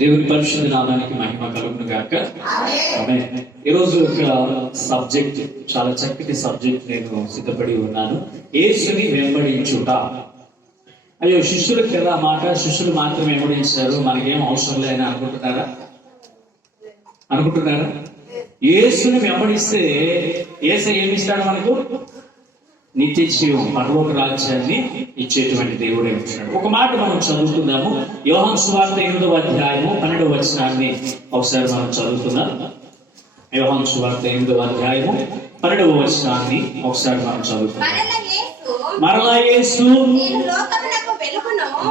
దేవుని పరిశుద్ధ నామానికి మహిమ కలుగును గాక. ఆమేన్. ఈరోజు ఒక సబ్జెక్ట్, చాలా చక్కటి సబ్జెక్ట్ నేను సిద్ధపడి ఉన్నాను. యేసుని వెంబడించుట. అయ్యో, శిష్యులకు కదా మాట, శిష్యులు మాత్రమే వెంబడించారు, మనకేం అవసరం లేదని అనుకుంటున్నారా? యేసుని వెంబడిస్తే యేసయ్య ఏమిస్తాడు మనకు? నిత్య జీవం, పరలోక రాజ్యాన్ని ఇచ్చేటువంటి దేవుడే ఉంటున్నాడు. ఒక మాట మనం చదువుకుందాము. యోహాను సువార్త 8వ అధ్యాయము 12వ వచనాన్ని ఒకసారి మనం చదువుతున్నాం. యోహాను సువార్త 8వ అధ్యాయము 12వ వచనాన్ని ఒకసారి మనం చదువుతున్నాం. మరలా యేసు,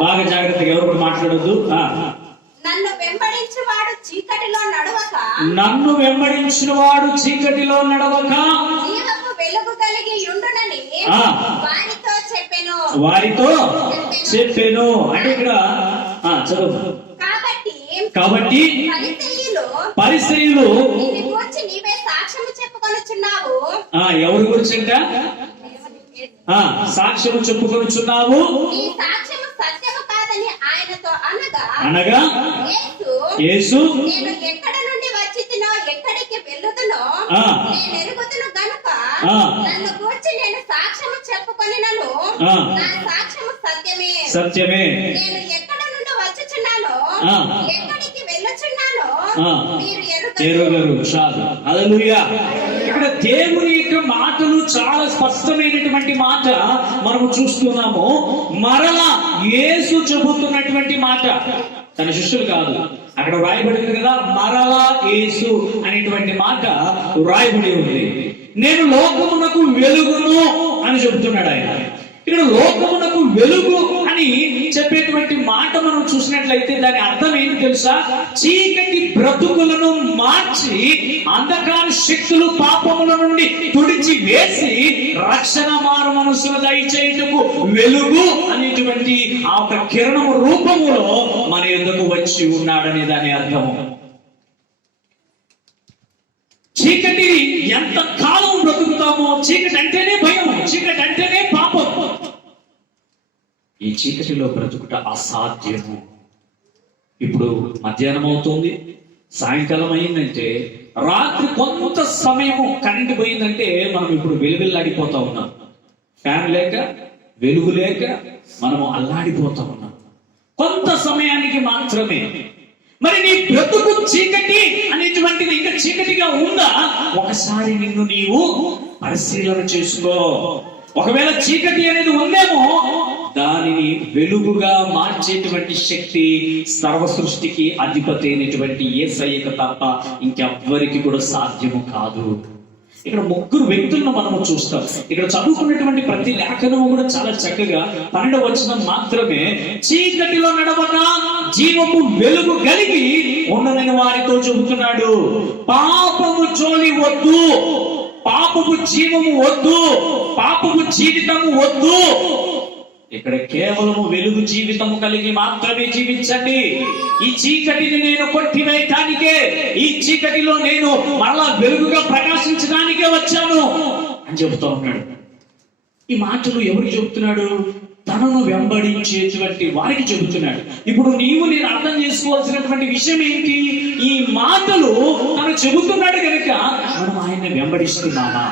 బాగా జాగ్రత్తగా, ఎవరు కూడా మాట్లాడొద్దు. నన్ను వెంబడించిన వాడు చీకటిలో నడవక జీవపు వెలుగు కలిగి ఉండునని వారితో చెప్పెను. అంటే ఇక్కడ చదువు. కాబట్టి పరిసయ్యులు నీవే సాక్ష్యము చెప్పుకొనుచున్నావు. ఎవరి గురించంట? సాక్ష్యము చెప్పుకొనుచున్నావు. ఈ సాక్ష్యము సత్యము కాదని ఆయనతో అనగా యేసు, నేను ఎక్కడ నుండి వచ్చితినో ఎక్కడికి వెళ్ళుదునో నేను ఎరుగుదును గనుక నన్ను గూర్చి నేను సాక్ష్యము చెప్పుకొనినను. నా సాక్ష్యము సత్యమే. నేను ఎక్కడ నుండి వచ్చుచున్నానో ఎక్కడికి వెళ్ళుచున్నానో మీరు ఎరుగరు. చాలు. హల్లెలూయా. ఇక్కడ దేవుని యొక్క మాటలు చాలా స్పష్టమైనటువంటి మాట మనము చూస్తున్నాము. మరలా యేసు చెబుతున్నటువంటి మాట, తన శిష్యులు కాదు. అక్కడ వ్రాయబడింది కదా, మరలా యేసు అనేటువంటి మాట వ్రాయబడి ఉంది. నేను లోకమునకు వెలుగును అని చెబుతున్నాడు ఆయన. ఇక్కడ లోకమునకు వెలుగు అని చెప్పేటువంటి మాట మనం చూసినట్లయితే దాని అర్థం ఏంటి తెలుసా? చీకటి బ్రతుకులను మార్చి అంధకార శక్తులు పాపముల నుండి తుడిచి వేసి రక్షణ మారు మనసును దయచేయుటకు వెలుగు అనేటువంటి ఆ ఒక కిరణము రూపములో మన ఎదుకు వచ్చి ఉన్నాడనే దాని అర్థము. చీకటి ఎంత కాలం బ్రతుకుతామో, చీకటి అంటేనే భయం, చీకటి అంటేనే పాపం. ఈ చీకటిలో బ్రతుకుట అసాధ్యము. ఇప్పుడు మధ్యాహ్నం అవుతుంది, సాయంకాలం అయిందంటే, రాత్రి కొంత సమయము కరెంట్ పోయిందంటే మనం ఇప్పుడు వెలువెల్లాడిపోతా ఉన్నాం. ఫ్యాన్ లేక, వెలుగు లేక మనము అల్లాడిపోతా ఉన్నాం. కొంత సమయానికి మాత్రమే. మరి నీ బ్రతుకు చీకటి అనేటువంటిది ఇంకా చీకటిగా ఉందా? ఒకసారి నిన్ను నీవు పరిశీలన చేసుకో. ఒకవేళ చీకటి అనేది ఉందేమో, దానిని వెలుగుగా మార్చేటువంటి శక్తి సర్వ సృష్టికి అధిపతి అయినటువంటి యేసయ్యకు తప్ప ఇంకెవ్వరికి కూడా సాధ్యము కాదు. ఇక్కడ ముగ్గురు వ్యక్తులను మనము చూస్తాం. ఇక్కడ చదువుకున్నటువంటి ప్రతి లేఖనము కూడా చాలా చక్కగా 12వ వచనం మాత్రమే, చీకటిలో నడవక జీవము వెలుగు కలిగి ఉండని వారితో చెబుతున్నాడు. పాపము జోలి వద్దు, పాపము జీవము వద్దు, పాపము జీవితము వద్దు. ఇక్కడ కేవలము వెలుగు జీవితము కలిగి మాత్రమే జీవించండి. ఈ చీకటిని నేను కొట్టివేయటానికే, ఈ చీకటిలో నేను మరలా వెలుగుగా ప్రకాశించడానికే వచ్చాను అని చెబుతూ ఉన్నాడు. ఈ మాటలు ఎవరికి చెబుతున్నాడు? తనను వెంబడించేటువంటి వారికి చెబుతున్నాడు. ఇప్పుడు నీవు నేను అర్థం చేసుకోవాల్సినటువంటి విషయం ఏంటి? ఈ మాటలు తను చెబుతున్నాడు కనుక మనం ఆయన్ని వెంబడిస్తున్నామా?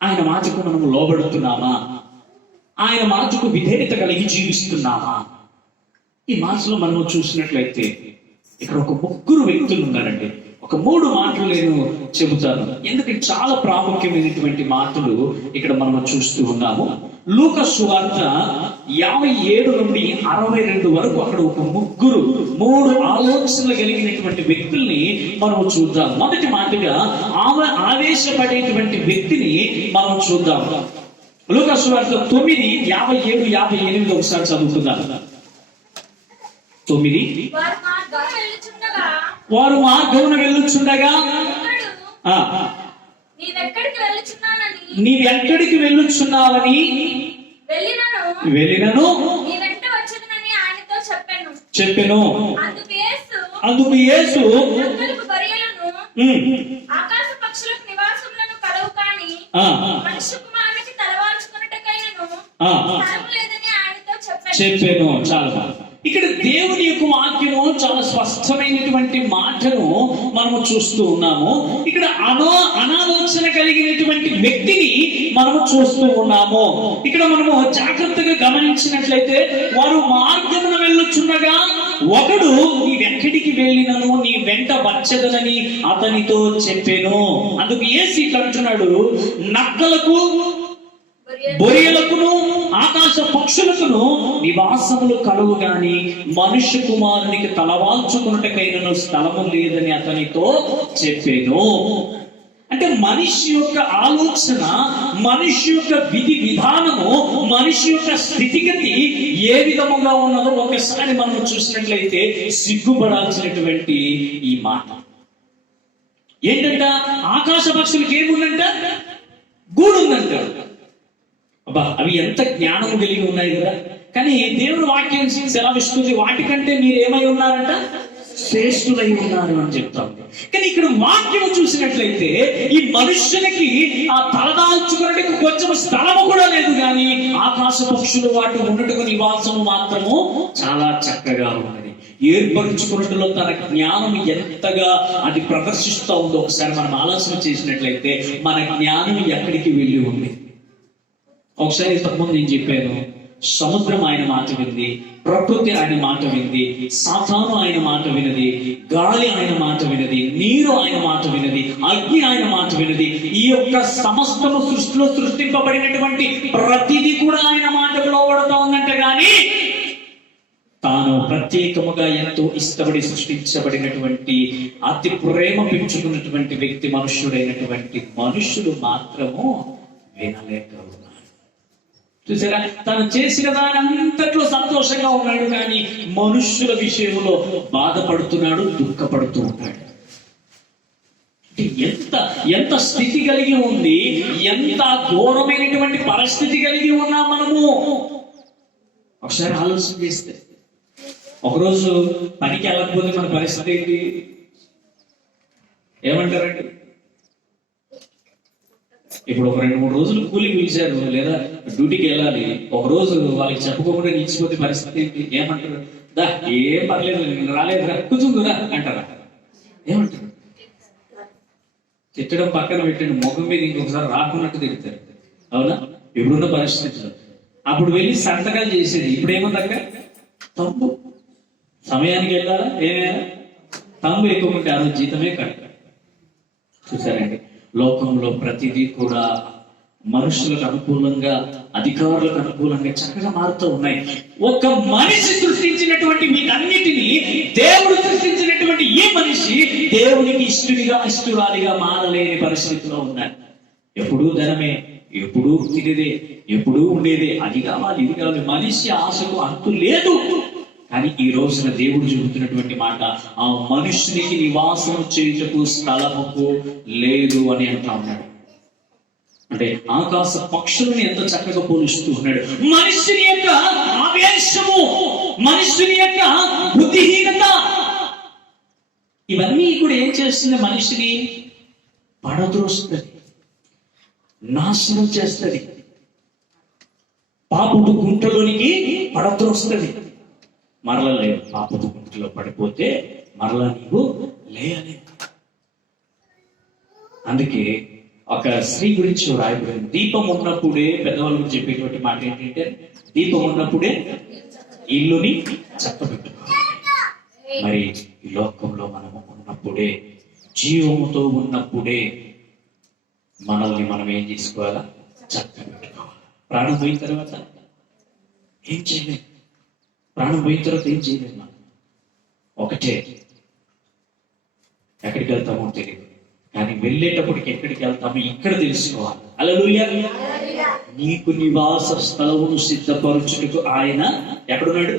ఆయన మాటకు మనం లోబడుతున్నామా? ఆయన మాటకు విధేయత కలిగి జీవిస్తున్నామా? ఈ మాటలో మనము చూసినట్లయితే ఇక్కడ ఒక ముగ్గురు వ్యక్తులు ఉన్నారండి. ఒక 3 మాటలు నేను చెబుతాను, ఎందుకంటే చాలా ప్రాముఖ్యమైనటువంటి మాటలు ఇక్కడ మనము చూస్తూ ఉన్నాము. లూకా సువార్త 57 నుండి 62 వరకు అక్కడ ఒక 3 ఆలోచనలు కలిగినటువంటి వ్యక్తుల్ని మనము చూద్దాం. మొదటి మాటగా ఆవేశపడేటువంటి వ్యక్తిని మనం చూద్దాం. లూకా సువార్త 9, 57, 58 ఒకసారి చదువుకుందాం. 9, వారు మార్గమున వెళ్ళుచుండగా నీవెక్కడికి వెళ్ళుచున్నావని వెళ్ళినను చెప్పెను. అందుకు యేసు ఆకాశ పక్షులకు నివాసములను కలవు కాని మనుష్య కుమారునికి తలవాల్చుకొనుటకైనను స్థలము లేదని ఆయనతో చెప్పెను. చాలా ఇక్కడ దేవుని యొక్క వాక్యము చాలా స్పష్టమైనటువంటి మాటను మనము చూస్తూ ఉన్నాము. ఇక్కడ అనాలోచన కలిగినటువంటి వ్యక్తిని మనము చూస్తూ ఉన్నాము. ఇక్కడ మనము జాగ్రత్తగా గమనించినట్లయితే వారు మార్గమున వెళ్ళుచున్నగా ఒకడు నీవెక్కడికి వెళ్ళినను నీ వెంట వచ్చదనని అతనితో చెప్పాను. అందుకు యేసు ఇట్లా అంటున్నాడు, నక్కలకు బొరియలకును ఆకాశ పక్షులకును నివాసములు కలుగు గాని మనుష్య కుమారునికి తలవాల్చుకున్నటకైనను స్థలము లేదని అతనితో చెప్పాను. అంటే మనిషి యొక్క ఆలోచన, మనిషి యొక్క విధి విధానము, మనిషి యొక్క స్థితిగతి ఏ విధముగా ఉన్నదో ఒకసారి మనం చూసినట్లయితే సిగ్గుపడాల్సినటువంటి ఈ మాట ఏంటంట, ఆకాశ పక్షులకి ఏముందంట, గూడుందంట. అబ్బా, అవి ఎంత జ్ఞానం కలిగి ఉన్నాయి కదా. కానీ దేవుడు వాక్యం సెలవిస్తుంది, వాటికంటే మీరు ఏమై ఉన్నారంట, శ్రేష్ఠులై ఉన్నారు అని చెప్తాం. కానీ ఇక్కడ వాక్యం చూసినట్లయితే ఈ మనుష్యునికి ఆ తలదాల్చుకున్నట్టుకు కొంచెం స్థలము కూడా లేదు, కానీ ఆకాశ పక్షులు వాటి ఉన్నట్టుకు నివాసము మాత్రము చాలా చక్కగా ఉన్నది. ఏర్పరుచుకున్నట్టులో తన జ్ఞానం ఎంతగా అది ప్రదర్శిస్తూ ఉందో ఒకసారి మనం ఆలోచన చేసినట్లయితే మన జ్ఞానం ఎక్కడికి వెళ్ళి ఉంది. ఒకసారి ఇంతకుముందు నేను చెప్పాను, సముద్రం ఆయన మాట వింది, ప్రకృతి ఆయన మాట వింది, సాతాను ఆయన మాట వినది, గాలి ఆయన మాట వినది, నీరు ఆయన మాట వినది, అగ్ని ఆయన మాట వినది. ఈ యొక్క సమస్తము సృష్టిలో సృష్టింపబడినటువంటి ప్రతిదీ కూడా ఆయన మాటకు లోబడుతూ ఉందంటే గాని తాను ప్రత్యేకముగా ఎంతో ఇష్టపడి సృష్టించబడినటువంటి అతి ప్రేమ పెంచుకున్నటువంటి వ్యక్తి మనుష్యుడైనటువంటి మనుషులు మాత్రము వినలేక ఉన్నారు. చూసారా, తను చేసిన దాని అంతట్లో సంతోషంగా ఉన్నాడు, కానీ మనుష్యుల విషయంలో బాధపడుతున్నాడు, దుఃఖపడుతూ ఉన్నాడు. ఎంత ఎంత స్థితి కలిగి ఉంది, ఎంత ఘోరమైనటువంటి పరిస్థితి కలిగి ఉన్నాం మనము. ఒకసారి ఆలోచన చేస్తే ఒకరోజు పనికి వెళ్ళకపోతే మన పరిస్థితి ఏంటి, ఏమంటారండి? ఇప్పుడు ఒక 2-3 రోజులు కూలికి పిలిచారు లేదా డ్యూటీకి వెళ్ళాలి, ఒక రోజు వాళ్ళకి చెప్పుకోకుండా నిలిచిపోతే పరిస్థితి ఏంటి, ఏమంటారు? దా ఏం పర్లేదు, నేను రాలేదురా, కూర్చుందురా అంటారా? ఏమంటారు? తిట్టడం పక్కన పెట్టండి, ముఖం మీద ఇంకొకసారి రాకున్నట్టు తిడతారు. అవునా? ఇప్పుడున్న పరిస్థితుల్లో అప్పుడు వెళ్ళి సంతకాలు చేసేది, ఇప్పుడు ఏమందక్క తప్పు. సమయానికి వెళ్ళాలా, ఏమైనా తమ్ము ఎక్కువ ఉంటే ఆ రోజు జీతమే కట్ట. చూసారండి, లోకంలో ప్రతిదీ కూడా మనుషులకు అనుకూలంగా, అధికారులకు అనుకూలంగా చక్కగా మారుతూ ఉన్నాయి. ఒక మనిషి సృష్టించినటువంటి వీటన్నిటినీ దేవుడు సృష్టించినటువంటి ఈ మనిషి దేవునికి ఇష్టురాలిగా మారలేని పరిస్థితిలో ఉన్నాడు. ఎప్పుడూ ధనమే, ఎప్పుడూ తినేదే, ఎప్పుడూ ఉండేదే, అది కావాలి ఇది కావాలి, మనిషి ఆశకు అంతు లేదు. కానీ ఈ రోజున దేవుడు చెబుతున్నటువంటి మాట, ఆ మనుషునికి నివాసం చేయుటకు స్థలముకు లేదు అని అంటా ఉన్నాడు. అంటే ఆకాశ పక్షులను ఎంత చక్కగా పోలుస్తూ ఉన్నాడు. మనుషుని యొక్క ఆవేశము, మనుషుని యొక్క బుద్ధిహీనత, ఇవన్నీ కూడా ఏం చేస్తుంది, మనిషిని పడద్రోస్తుంది, నాశనం చేస్తుంది, పాపపు గుంటలోనికి పడద్రోస్తుంది. మరలా లేవు, పాపపు గుంటలో పడిపోతే మరలా నీవు లేయలేవు. అందుకే ఒక స్త్రీ గురించి రాయబడింది, దీపం ఉన్నప్పుడే, పెద్దవాళ్ళు చెప్పేటువంటి మాట ఏంటంటే, దీపం ఉన్నప్పుడే ఇల్లుని చక్కబెట్టుకోవాలి. మరి ఈ లోకంలో మనము ఉన్నప్పుడే, జీవముతో ఉన్నప్పుడే మనల్ని మనం ఏం చేసుకోవాలా, చక్కబెట్టుకోవాలి. ప్రాణం పోయిన తర్వాత ఏం చేయలేదు, ప్రాణం పోయిన తర్వాత ఏం చేయలేదు. మనం ఒకటే, ఎక్కడికి వెళ్తామో తెలియదు, కానీ వెళ్ళేటప్పటికి ఎక్కడికి వెళ్తామో ఇక్కడ తెలుసుకోవాలి. హల్లెలూయా. నీకు నివాస స్థలమును సిద్ధపరచుటకు ఆయన ఎక్కడున్నాడు?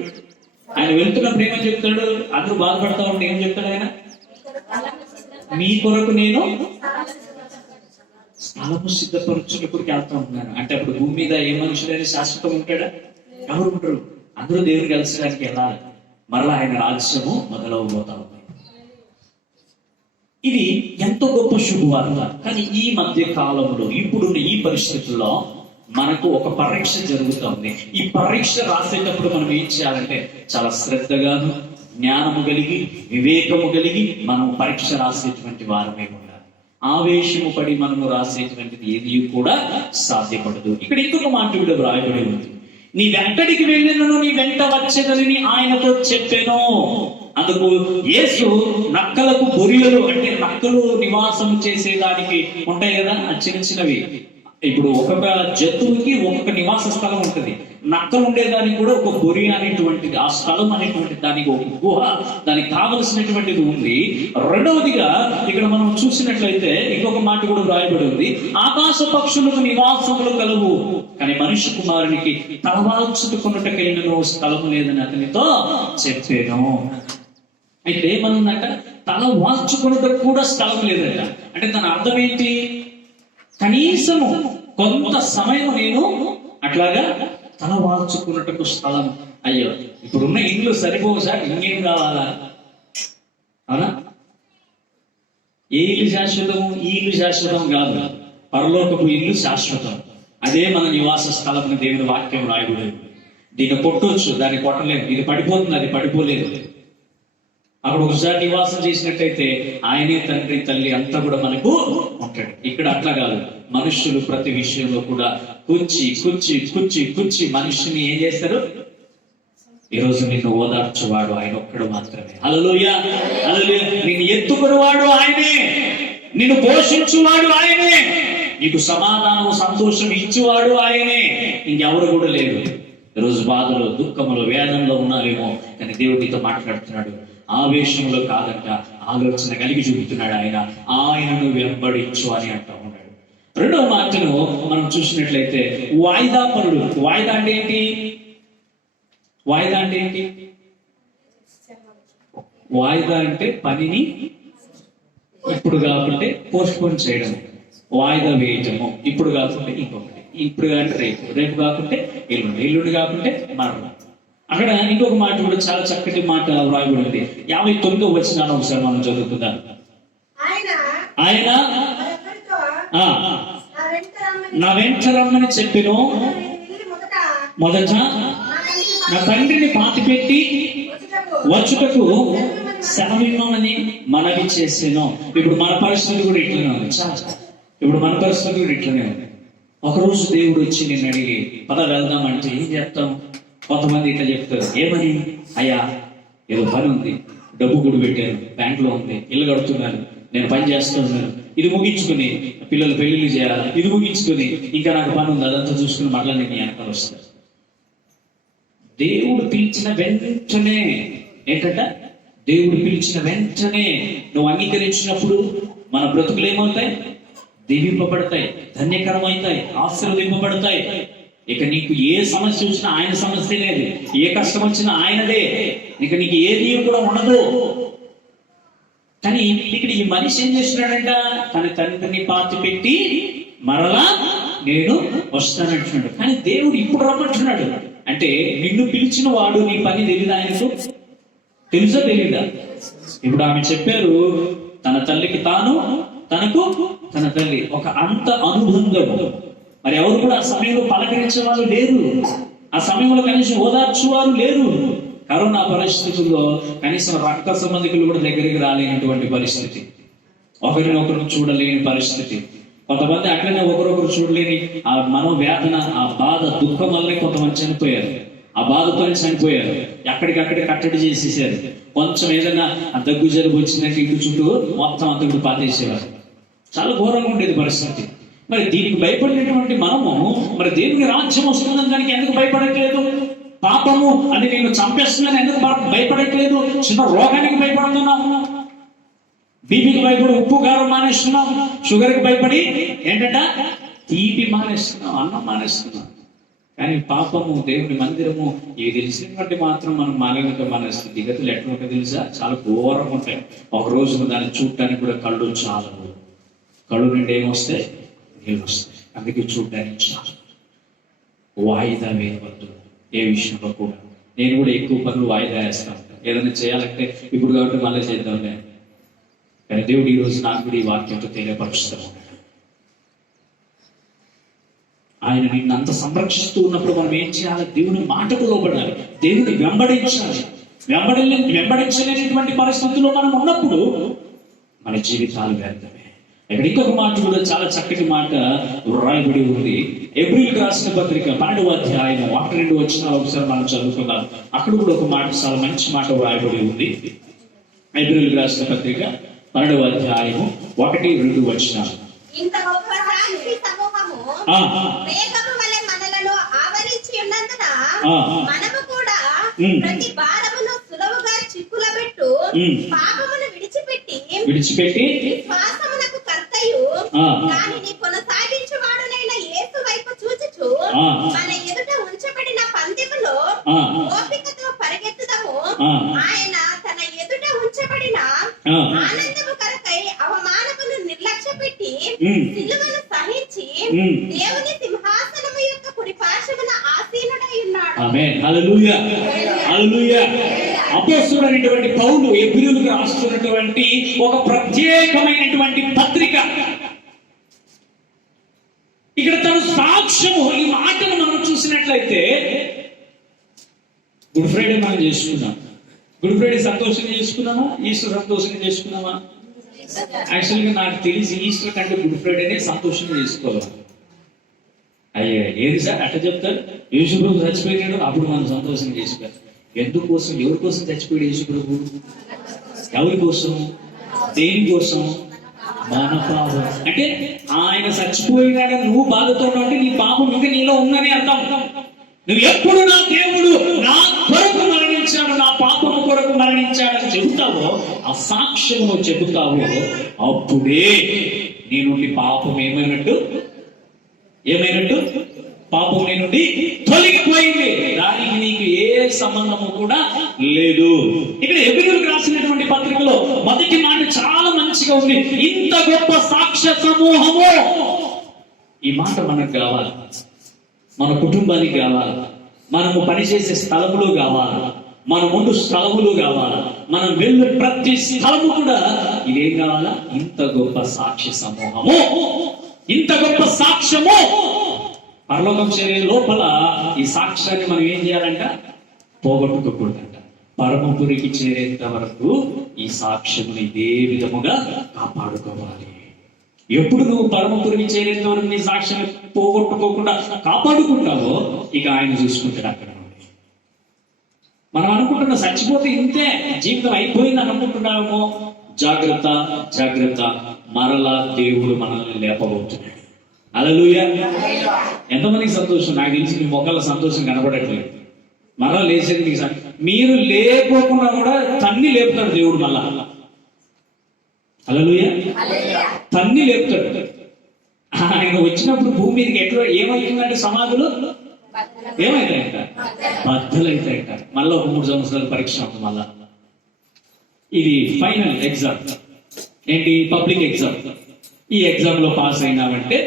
ఆయన వెళ్తున్నప్పుడు ఏమని చెప్తాడు? అందరూ బాధపడతా ఉంటే ఏం చెప్తాడు ఆయన? మీ కొరకు నేను స్థలము సిద్ధపరచుటకు వెళ్తా ఉన్నాను. అంటే అప్పుడు భూమి మీద ఏ మనుషులైనా శాశ్వతం ఉంటాడా? ఎవరు ఉంటారు? అందరూ దేవుని కలిసడానికి వెళ్ళాలి. మరలా ఆయన రాజ్యము మొదలవబోతా ఉంది. ఇది ఎంతో గొప్ప శుభవార్త. కానీ ఈ మధ్య కాలంలో, ఇప్పుడున్న ఈ పరిస్థితుల్లో మనకు ఒక పరీక్ష జరుగుతుంది. ఈ పరీక్ష రాసేటప్పుడు మనం ఏం చేయాలంటే చాలా శ్రద్ధగాను, జ్ఞానము కలిగి వివేకము కలిగి మనం పరీక్ష రాసేటువంటి వారమే ఉండాలి. ఆవేశము పడి మనము రాసేటువంటిది ఏది కూడా సాధ్యపడదు. ఇక్కడ ఇంకొక మాట కూడా వ్రాయబడి ఉంది, నీ వెంటడికి వెళ్ళినను నీ వెంట వచ్చేదని ఆయనతో చెప్పాను. అందుకు యేసు నక్కలకు బొరియలు, అంటే నక్కలు నివాసం చేసేదానికి ఉంటాయి కదా చిన్న చిన్నవి. ఇప్పుడు ఒక్కొక్క జంతువుకి ఒక్కొక్క నివాస స్థలం ఉంటుంది. నక్కలు ఉండేదానికి కూడా ఒక బొరి అనేటువంటిది, ఆ స్థలం అనేటువంటి దానికి ఒక గుహ, దానికి కావలసినటువంటిది ఉంది. రెండవదిగా ఇక్కడ మనం చూసినట్లయితే ఇంకొక మాట కూడా వ్రాయబడి ఉంది, ఆకాశ పక్షులకు నివాసములు కలవు కానీ మనిషి కుమారునికి తలవాల్చుకున్నట్టుకైనను స్థలం లేదని అతనితో చెప్పాను. అయితే ఏమనుందంట, తల వాల్చుకున్నట్టు కూడా స్థలం లేదట. అంటే దాని అర్థం ఏంటి? కనీసము కొంత సమయం నేను అట్లాగా తల వాల్చుకున్నట్టుకు స్థలం. అయ్యో, ఇప్పుడున్న ఇల్లు సరిపోవు సార్, ఇంకేం కావాలా? అవునా? ఏ ఇల్లు శాశ్వతము? ఈ ఇల్లు శాశ్వతం కాదు, పరలోకపు ఇల్లు శాశ్వతం. అదే మన నివాస స్థలం. దేవుని వాక్యం రాయబడింది. దీన్ని కొట్టొచ్చు, దాన్ని కొట్టలేదు. ఇది పడిపోతుంది, అది పడిపోలేదు. అప్పుడు ఒకసారి నివాసం చేసినట్టయితే ఆయనే తండ్రి తల్లి అంతా కూడా మనకు ఉంటాడు. ఇక్కడ అట్లా కాదు. మనుషులు ప్రతి విషయంలో కూడా కుచ్చి కుచ్చి కుచ్చి కుచ్చి మనుషుని ఏం చేస్తారు? ఈరోజు నిన్ను ఓదార్చువాడు ఆయన ఒక్కడు మాత్రమే. హల్లెలూయా, హల్లెలూయా. నిన్ను ఎత్తుకునేవాడు ఆయనే, నిన్ను పోషించువాడు ఆయనే, నీకు సమాధానం సంతోషం ఇచ్చేవాడు ఆయనే, ఇంకెవరు కూడా లేరు. ఈరోజు బాధలో దుఃఖంలో వేదనలో ఉన్నారేమో, కానీ దేవుడు నీతో మాట్లాడుతున్నాడు. ఆవేశంలో కాదంట, ఆలోచన కలిగి చూపుతున్నాడు. ఆయనను వెంబడించు అని అంటూ ఉన్నాడు. రెండవ మాటను మనం చూసినట్లయితే వాయిదా పరుడు. వాయిదా అంటే ఏంటి? వాయిదా అంటే ఏంటి? వాయిదా అంటే పనిని ఇప్పుడు కాకుంటే పోస్ట్ పోన్ చేయడం, వాయిదా వేయటము. ఇప్పుడు కాకుంటే ఇంకొకటి, ఇప్పుడు కాకుంటే రేపు, రేపు కాకుంటే ఎల్లుండి, ఎల్లుండి కాకుంటే మరణం. అక్కడ ఇంకొక మాట కూడా చాలా చక్కటి మాట వ్రాయబడింది. 59వ వచనాన్ని ఒకసారి మనం చదువుకుందాం. ఆయన నా వెంట రమ్మని చెప్పిను, మొదట నా తండ్రిని పాతిపెట్టి వచ్చుటకు సెలవిమ్మని మనవి చేసాను. ఇప్పుడు మన పరిస్థితి కూడా ఇట్లనే ఉంది. ఇప్పుడు మన పరిస్థితి కూడా ఇట్లనే ఉంది. ఒకరోజు దేవుడు వచ్చి నిన్ను అడిగి పద వెళ్దామంటే ఏం చెప్తాం? కొంతమంది ఇట్లా చెప్తారు, ఏమని? అయ్యా ఏదో పని ఉంది, డబ్బు గుడి పెట్టాను, బ్యాంకులో ఉంది, ఇల్లు కడుతున్నాను, నేను పని చేస్తున్నాను, ఇది ముగించుకుని పిల్లలు పెళ్లిళ్ళు చేయాలి, ఇది ముగించుకుని ఇంకా నాకు పని ఉంది, అదంతా చూసుకుని మళ్ళీ నేను వెనకాల వస్తాను. దేవుడు పిలిచిన వెంటనే ఏంటంట? దేవుడు పిలిచిన వెంటనే నువ్వు అంగీకరించినప్పుడు మన బ్రతుకులు ఏమవుతాయి? దీవింపబడతాయి, ధన్యకరమవుతాయి, ఆశీర్వదింపబడతాయి. ఇక నీకు ఏ సమస్య వచ్చినా ఆయన సమస్య లేదు, ఏ కష్టం వచ్చినా ఆయనదే, ఇక నీకు ఏది కూడా ఉండదు. కానీ ఇక్కడ ఈ మనిషి ఏం చేస్తున్నాడంట? తన తండ్రిని పాతి పెట్టి మరలా నేను వస్తానంటున్నాడు. కానీ దేవుడు ఇప్పుడు రమ్మంటున్నాడు. అంటే నిన్ను పిలిచిన వాడు నీ పని తెలీదా ఆయనకు? తెలుసా తెలీదా? ఇప్పుడు ఆమె చెప్పారు, తన తల్లికి తాను, తనకు తన తల్లి, ఒక అంత అనుబంధం. మరి ఎవరు కూడా ఆ సమయంలో పలకరించే వాళ్ళు లేరు, ఆ సమయంలో కనీసం ఓదార్చువారు లేరు. కరోనా పరిస్థితుల్లో కనీసం రక్త సంబంధికులు కూడా దగ్గరికి రాలేనటువంటి పరిస్థితి, ఒకరినొకరు చూడలేని పరిస్థితి. కొంతమంది అట్లనే ఒకరొకరు చూడలేని ఆ మనోవేదన, ఆ బాధ, దుఃఖం వల్లే కొంతమంది చనిపోయారు. ఆ బాధతోనే చనిపోయారు. ఎక్కడికక్కడే కట్టడి చేసేసారు. కొంచెం ఏదైనా దగ్గు జలుబు వచ్చినట్టు ఇంటి చుట్టూ మొత్తం అంతా కూడా పాతేసేవారు. చాలా ఘోరంగా ఉండేది పరిస్థితి. మరి దీనికి భయపడినటువంటి మనము మరి దేవుని రాజ్యం వస్తుందని దానికి ఎందుకు భయపడట్లేదు? పాపము అది నేను చంపేస్తున్నాను ఎందుకు భయపడట్లేదు? చిన్న రోగానికి భయపడుతున్నాము, బీపీకి భయపడి ఉప్పు కారం మానేస్తున్నాం, షుగర్కి భయపడి ఏంటంట తీపి మానేస్తున్నాం, అన్నం మానేస్తున్నాం. కానీ పాపము, దేవుని మందిరము ఇవి తెలిసినటువంటి మాత్రం మనం మానవునిక మన స్థితిగతులు ఎట్లా ఉంటాయి తెలుసా? చాలా ఘోరంగా ఉంటాయి. ఒక రోజు దాన్ని చూడటానికి కూడా కళ్ళు చాలవు. కళ్ళు నుండి ఏమొస్తాయి? నీళ్ళు వస్తాయి. అందుకే చూడడానికి చాలు. వాయిదా వేయవద్దు ఏ విషయంలో కూడా. నేను కూడా ఎక్కువ పనులు వాయిదా వేస్తా ఉంటాను. ఏదైనా చేయాలంటే ఇప్పుడు కాబట్టి మళ్ళీ చేద్దాంలే. కానీ దేవుడు ఈ రోజు నాకు కూడా ఈ వాక్యంతో తెలియపరుస్తూ ఉన్నాడు. ఆయన నిన్ను అంత సంరక్షిస్తూ ఉన్నప్పుడు మనం ఏం చేయాలి? దేవుని మాటకు లోబడాలి, దేవుని వెంబడించాలి. వెంబడించలేనటువంటి పరిస్థితుల్లో మనం ఉన్నప్పుడు మన జీవితాలు వ్యర్థమే. ఇక్కడ ఇంకొక మాట కూడా చాలా చక్కటి మాట రాయబడి ఉంది. ఏప్రిల్ రాసిన పత్రిక 12వ అధ్యాయం 1-2 వచనాలు ఒకసారి మనం చదువుకుందాం. అక్కడ కూడా ఒక మాట, చాలా మంచి మాట రాయబడి ఉంది. ఏప్రిల్ రాసిన పత్రిక 12వ అధ్యాయము 1-2 వచనాలు. ఇంత గొప్ప సాక్షి సమూహము మేఘము వలె మనలను ఆవరించి ఉన్నందున మనము కూడా ప్రతి భారమును సులువుగా చిక్కులబెట్టు పాపమును విడిచిపెట్టి విశ్వాసమునకు కర్తయు దానిని కొనసాగించువాడునైన యేసు వైపు చూచుచు మన ఎదుట ఉంచబడిన పందెములో ఓపికతో పరిగెత్తుదాము. ఆయన తన ఎదుట ఉంచబడిన ఆనందము కొరకై అవమానమును నిర్లక్ష్య పెట్టి సిలువను సహించి దేవుని సింహాసనము యొక్క కుడి పార్శ్వమున ఆసీనుడై ఉన్నాడు. ఆమేన్. హల్లెలూయా, హల్లెలూయా. అపోస్తలుడైనటువంటి పౌలు ఎబ్రీయులకు రాస్తున్నటువంటి ఒక ప్రత్యేకమైనటువంటి పత్రిక. ఇక్కడ తన సాక్ష్యము, ఈ మాటను మనం చూసినట్లయితే, గుడ్ ఫ్రైడే మనం చేసుకున్నాం. గుడ్ ఫ్రైడే సంతోషంగా చేసుకున్నామా? ఈస్టర్ సంతోషంగా చేసుకున్నామా? యాక్చువల్గా నాకు తెలిసి ఈస్టర్ కంటే గుడ్ ఫ్రైడేనే సంతోషంగా చేసుకోవాలి. అయ్యా ఏది సార్ అట్లా చెప్తారు? యేసుప్రభు చచ్చిపోయాడు, అప్పుడు మనం సంతోషంగా చేసుకోవాలి. ఎందుకోసం, ఎవరి కోసం చచ్చిపోయాడు యేసుప్రభు? ఎవరి కోసం? దేనికోసం? మన పాపం. అంటే ఆయన చచ్చిపోయినాడని నువ్వు బాధతో ఉంటే నీ పాపం ఇంకా నీలో ఉందని అర్థం. నువ్వు ఎప్పుడు నా దేవుడు నా కొరకు మరణించాడు, నా పాపం కొరకు మరణించాడని చెబుతావో, ఆ సాక్ష్యం నువ్వు చెబుతావో, అప్పుడే నీ నుండి పాపం ఏమైనట్టు? పాపం నీ నుండి తొలగిపోయింది. దానికి నీకు ఏ సంబంధము కూడా లేదు. ఇక్కడ ఎబ్రీయులకు రాసినటువంటి పత్రికలో మొదటి మాట చాలా మంచిగా ఉంది. ఇంత గొప్ప సాక్ష్య సమూహము. ఈ మాట మనకు కావాలి, మన కుటుంబానికి కావాలి, మనము పనిచేసే స్థలములో కావాలి, మన ముందు స్థలములు కావాలా, మనం వెళ్ళు ప్రతి స్థలము కూడా ఇదేం కావాలా? ఇంత గొప్ప సాక్ష్య సమూహము, ఇంత గొప్ప సాక్ష్యము. పరలోకం చేరే లోపల ఈ సాక్ష్యాన్ని మనం ఏం చేయాలంట? పోగొట్టుకోకూడదంట. పరమపురికి చేరేంత వరకు ఈ సాక్ష్యముని ఇదే విధముగా కాపాడుకోవాలి. ఎప్పుడు నువ్వు పరమపురికి చేరేంత వరకు నీ సాక్ష్యాన్ని పోగొట్టుకోకుండా కాపాడుకుంటావో, ఇక ఆయన చూసుకుంటాడు అక్కడ. మనం అనుకుంటున్న చచ్చిపోతే ఇంతే, జీవితం అయిపోయింది అని అనుకుంటున్నామో, జాగ్రత్త జాగ్రత్త, మరలా దేవుడు మనల్ని లేపబోతున్నాడు. హల్లెలూయా. ఎంతమందికి సంతోషం? నాకు తెలిసి మీ మొక్కల సంతోషం కనబడట్లేదు. మరలా లేచేది మీకు మీరు లేకపోకుండా కూడా తన్ని లేపుతాడు దేవుడు మళ్ళా. హల్లెలూయా. తన్ని లేపుతాడు. ఆయన వచ్చినప్పుడు భూమి మీదకి ఎట్లా ఏమవుతుందంటే సమాధులు ఏమైతాయంట? బద్దలైతాయంట. మళ్ళీ ఒక 3 సంవత్సరాల పరీక్ష ఉంటుంది. మళ్ళా ఇది ఫైనల్ ఎగ్జామ్. ఏంటి? Public exam. ఈ ఎగ్జామ్ లో పాస్ అయినామంటే,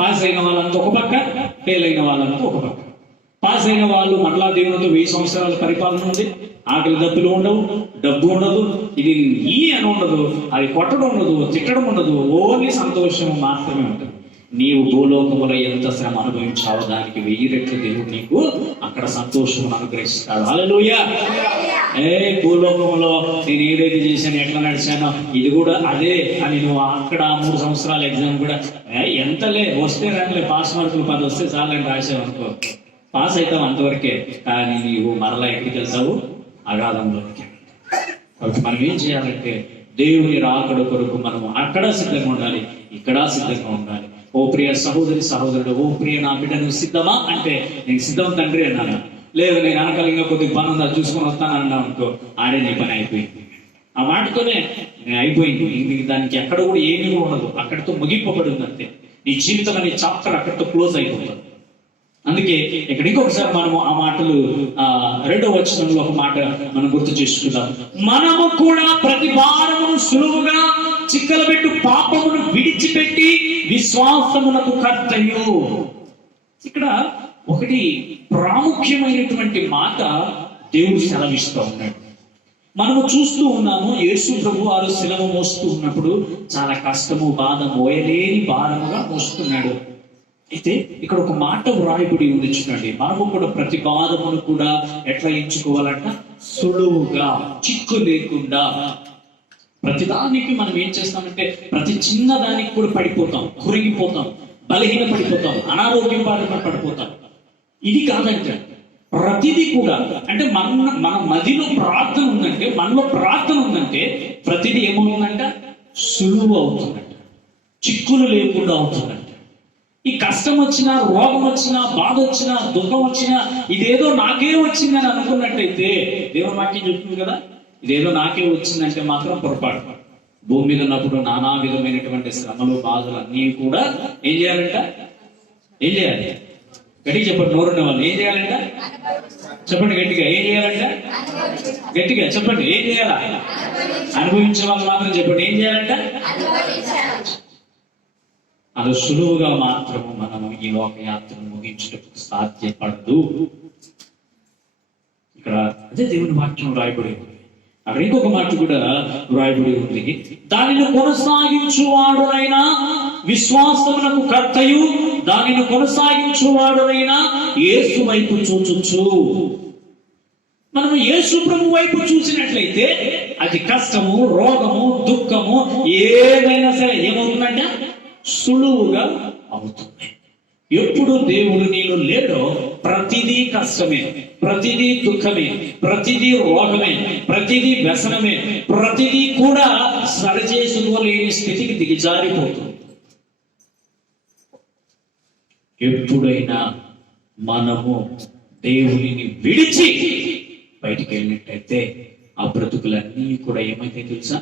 పాస్ అయిన వాళ్ళంతా ఒక పక్క, ఫెయిల్ అయిన వాళ్ళంతా ఒక పక్క. పాస్ అయిన వాళ్ళు మళ్ళా దేవునితో 1000 సంవత్సరాల పరిపాలన ఉంది. ఆకలి దప్పులు ఉండవు, డబ్బు ఉండదు, ఇది ఈ అని ఉండదు, అది కొట్టడం ఉండదు, తిట్టడం ఉండదు, ఓన్లీ సంతోషం మాత్రమే ఉంటుంది. నీవు భూలోకములో ఎంత శ్రమ అనుభవించావో దానికి 1000 రెట్లు దేవుడు నీకు అక్కడ సంతోషం అనుగ్రహిస్తాడు. హల్లెలూయా. భూలోకంలో నేను ఏదైతే చేశాను, ఎట్లా నడిచానో, ఇది కూడా అదే అని నువ్వు అక్కడ 3 సంవత్సరాల ఎగ్జామ్ కూడా ఎంతలే వస్తే రాలే, పాస్ మార్కులు 10 వస్తే చాలని రాసావు అనుకో, పాస్ అవుతావు అంతవరకే. కానీ నీవు మరలా ఎక్కడికి వెళ్తావు? అగాధంలోకి. కాబట్టి మనం ఏం చేయాలంటే, దేవుని రాకడ కొరకు మనం అక్కడ సిద్ధంగా ఉండాలి, ఇక్కడ సిద్ధంగా ఉండాలి. ఓ ప్రియ సహోదరి సహోదరుడు, ఓ ప్రియ నా బిడ్డ, నువ్వు సిద్ధమా అంటే, నేను సిద్ధం తండ్రి అన్నాను. లేదు నేను అనకలింగా కొద్దిగా పని ఉందా చూసుకొని వస్తాను అన్నావు అనుకో, ఆడే నీ పని అయిపోయింది. ఆ మాటతోనే అయిపోయింది. దానికి ఎక్కడ కూడా ఏమీ ఉండదు, అక్కడితో ముగింపబడింది అంతే. నీ జీవితం అనే చాప్టర్ అక్కడితో క్లోజ్ అయిపోతుంది. అందుకే ఇక్కడ ఇంకొకసారి మనము ఆ మాటలు 2వ వచనంలో ఒక మాట మనం గుర్తు చేసుకుందాం. మనము కూడా ప్రతి భారమును సులువుగా చిక్కలబెట్టు పాపమును విడిచిపెట్టి విశ్వాసమునకు కర్తయు. ఇక్కడ ఒకటి ప్రాముఖ్యమైనటువంటి మాట దేవుడు సెలవిస్తూ ఉన్నాడు. మనము చూస్తూ ఉన్నాము, యేసు ప్రభు వారు శిలువ మోస్తూ ఉన్నప్పుడు చాలా కష్టము, బాధ, మోయలేని భారముగా మోస్తున్నాడు. అయితే ఇక్కడ ఒక మాట వ్రాయబడి ఉంది చూడండి, మనము కూడా ప్రతి బాధమును కూడా ఎట్లా ఎంచుకోవాలంట? సులువుగా, చిక్కు లేకుండా. ప్రతిదానికి మనం ఏం చేస్తామంటే ప్రతి చిన్న దానికి కూడా పడిపోతాం, కురిగిపోతాం, బలహీన పడిపోతాం, అనారోగ్యం బారిన పడిపోతాం. ఇది కాదంటే ప్రతిదీ కూడా అంటే మన మదిలో ప్రార్థన ఉందంటే, మనలో ప్రార్థన ఉందంటే ప్రతిదీ ఏమవుతుందంట? సులువు అవుతుందంట, చిక్కులు లేకుండా అవుతుందంట. ఈ కష్టం వచ్చినా, రోగం వచ్చినా, బాధ వచ్చినా, దుఃఖం వచ్చినా ఇదేదో నాకే వచ్చిందని అనుకున్నట్టయితే, దేవుని వాక్యం చెప్తుంది కదా, ఇదేదో నాకే వచ్చిందంటే మాత్రం పొరపాటు. భూమి మీద ఉన్నప్పుడు నానా విధమైనటువంటి శ్రమలు, బాధలు అన్నీ కూడా ఏం చేయాలంట? ఏం చేయాలి? గట్టిగా చెప్పండి, నోరున్న వాళ్ళు ఏం చేయాలంట? చెప్పండి గట్టిగా, ఏం చేయాలంట? గట్టిగా చెప్పండి, ఏం చేయాలా? అనుభవించే వాళ్ళు మాత్రం చెప్పండి, ఏం చేయాలంట? అది సులువుగా మాత్రము మనం ఈ లోకయాత్రను ముగించుటకు సాధ్యపడదు. ఇక్కడ అదే దేవుని వాక్యం రాయబడి ఉంది. అక్కడ ఇంకొక మాట కూడా రాయబడి ఉంది, దానిని కొనసాగించువాడునైనా, విశ్వాసమునకు కర్తయు దానిని కొనసాగించువాడునైనా యేసు వైపు చూచుచు. మనము యేసు ప్రభు వైపు చూసినట్లయితే అది కష్టము, రోగము, దుఃఖము ఏదైనా సరే ఏమవుతుందంటే సులువుగా అవుతుంది. ఎప్పుడు దేవుడు నీలో లేడో ప్రతిదీ కష్టమే, ప్రతిదీ దుఃఖమే, ప్రతిదీ రోగమే, ప్రతిదీ వ్యసనమే, ప్రతిదీ కూడా సరిచేసుకోలేని స్థితికి దిగజారిపోతుంది. ఎప్పుడైనా మనము దేవునిని విడిచి బయటికి వెళ్ళినట్టయితే ఆ బ్రతుకులన్నీ కూడా ఏమైతే తెలుసా?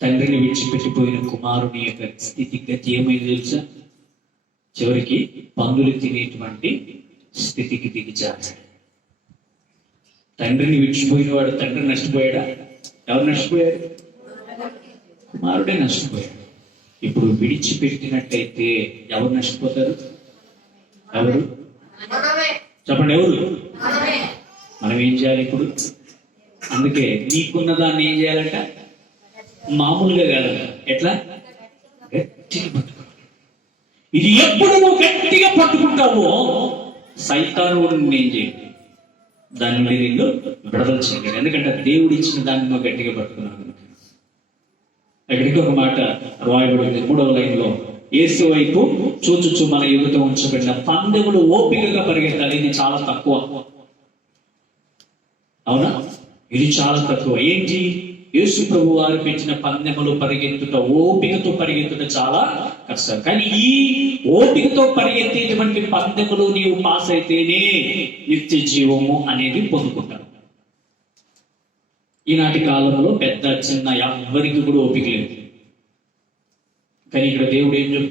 తండ్రిని విడిచిపెట్టిపోయిన కుమారుని యొక్క స్థితి గతి ఏమైంది తెలుసా? చివరికి పందులు తినేటువంటి స్థితికి దిగజారు. తండ్రిని విడిచిపోయిన వాడు తండ్రి నష్టపోయాడా? ఎవరు నష్టపోయాడు? కుమారుడే నష్టపోయాడు. ఇప్పుడు విడిచిపెట్టినట్టయితే ఎవరు నష్టపోతారు? ఎవరు? చెప్పండి, ఎవరు? మనం ఏం చేయాలి ఇప్పుడు? అందుకే నీకున్న దాన్ని ఏం చేయాలంట? మామూలుగా కాదంట, ఎట్లా? గట్టిగా పట్టుకోవాలి. ఇది ఎప్పుడు నువ్వు గట్టిగా పట్టుకుంటావో సైతాను కూడా నేను చేయండి, దాని మీద నిన్ను విడుదల చేయలేదు. ఎందుకంటే దేవుడు ఇచ్చిన దాన్ని నువ్వు గట్టిగా పట్టుకున్నావు కనుక. ఎక్కడికి ఒక మాట రాయబడింది 3వ లైన్లో, యేసు వైపు చూచుచు మన ఎదుట ఉంచబడిన పందెములు ఓపికగా పరిగెత్తాలి. ఇది చాలా తక్కువ, అవునా? ఇది చాలా తక్కువ. ఏంటి? యేసు ప్రభు వారు పెట్టిన పందెములు పరిగెత్తుట, ఓపికతో పరిగెత్తుట చాలా కష్టం. కానీ ఈ ఓపికతో పరిగెత్తేటువంటి పందెములు నీవు పాస్ అయితేనే నిత్య జీవము అనేది పొందుకుంటావు. ఈనాటి కాలంలో పెద్ద చిన్న ఎవరికి కూడా ఓపిక లేదు. కానీ ఇక్కడ దేవుడు ఏం చెప్తున్నాడు?